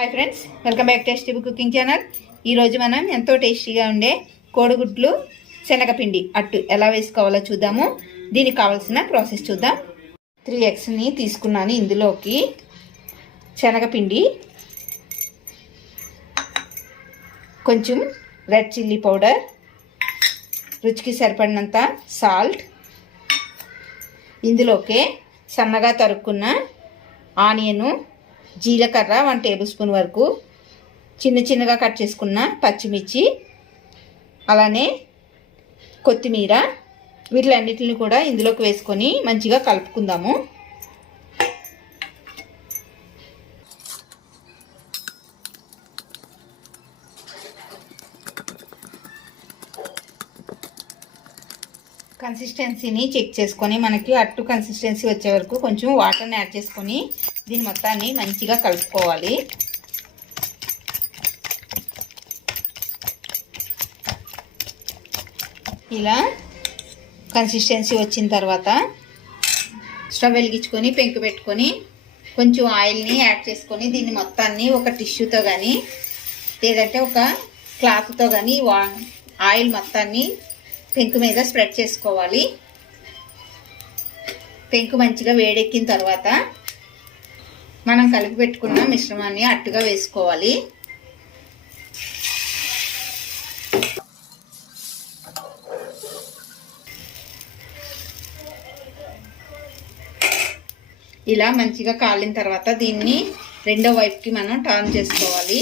Hi friends, welcome back tasty cooking channel. ఈరోజు మనం ఎంతో టేస్టీగా ఉండే కోడిగుడ్లు శనగపిండి అట్టు ఎలా వేసుకోవాలో చూద్దాము. దీనికి కావాల్సిన ప్రాసెస్ చూద్దాం. 3 ఎగ్స్ని తీసుకున్నాను. ఇందులోకి శనగపిండి, కొంచెం రెడ్ చిల్లీ పౌడర్, రుచికి సరిపడినంత సాల్ట్, ఇందులోకి సన్నగా తరుక్కున్న ఆనియను, జీలకర్ర 1 టేబుల్ స్పూన్ వరకు, చిన్నగా కట్ చేసుకున్న పచ్చిమిర్చి, అలానే కొత్తిమీర, వీటిలన్నిటిని కూడా ఇందులోకి వేసుకొని మంచిగా కలుపుకుందాము. కన్సిస్టెన్సీని చెక్ చేసుకొని మనకి అట్టు కన్సిస్టెన్సీ వచ్చే వరకు కొంచెం వాటర్ని యాడ్ చేసుకొని దీని మొత్తాన్ని మంచిగా కలుపుకోవాలి. ఇలా కన్సిస్టెన్సీ వచ్చిన తర్వాత స్టవ్ వెలిగించుకొని పెంకు పెట్టుకొని కొంచెం ఆయిల్ని యాడ్ చేసుకొని దీన్ని మొత్తాన్ని ఒక టిష్యూతో కానీ లేదంటే ఒక క్లాత్తో కానీ ఆయిల్ మొత్తాన్ని పెంకు మీద స్ప్రెడ్ చేసుకోవాలి. పెంకు మంచిగా వేడెక్కిన తర్వాత మనం కలిపి పెట్టుకున్న మిశ్రమాన్ని అట్టుగా వేసుకోవాలి. ఇలా మంచిగా కాలిన తర్వాత దీన్ని రెండో వైపుకి మనం టర్న్ చేసుకోవాలి.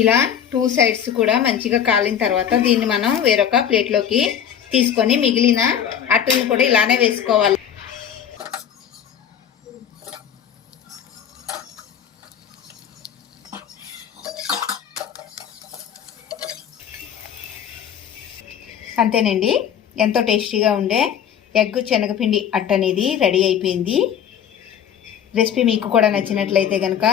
ఇలా 2 సైడ్స్ కూడా మంచిగా కాలిన తర్వాత దీన్ని మనం వేరొక ప్లేట్లోకి తీసుకొని మిగిలిన అట్టును కూడా ఇలానే వేసుకోవాలి. అంతేనండి, ఎంతో టేస్టీగా ఉండే ఎగ్ శనగపిండి అట్టు అనేది రెడీ అయిపోయింది. రెసిపీ మీకు కూడా నచ్చినట్లయితే కనుక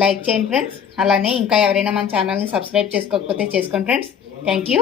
లైక్ చేయండి ఫ్రెండ్స్. అలానే ఇంకా ఎవరైనా మన ఛానల్ని సబ్స్క్రైబ్ చేసుకోకపోతే చేసుకోండి ఫ్రెండ్స్. Thank you.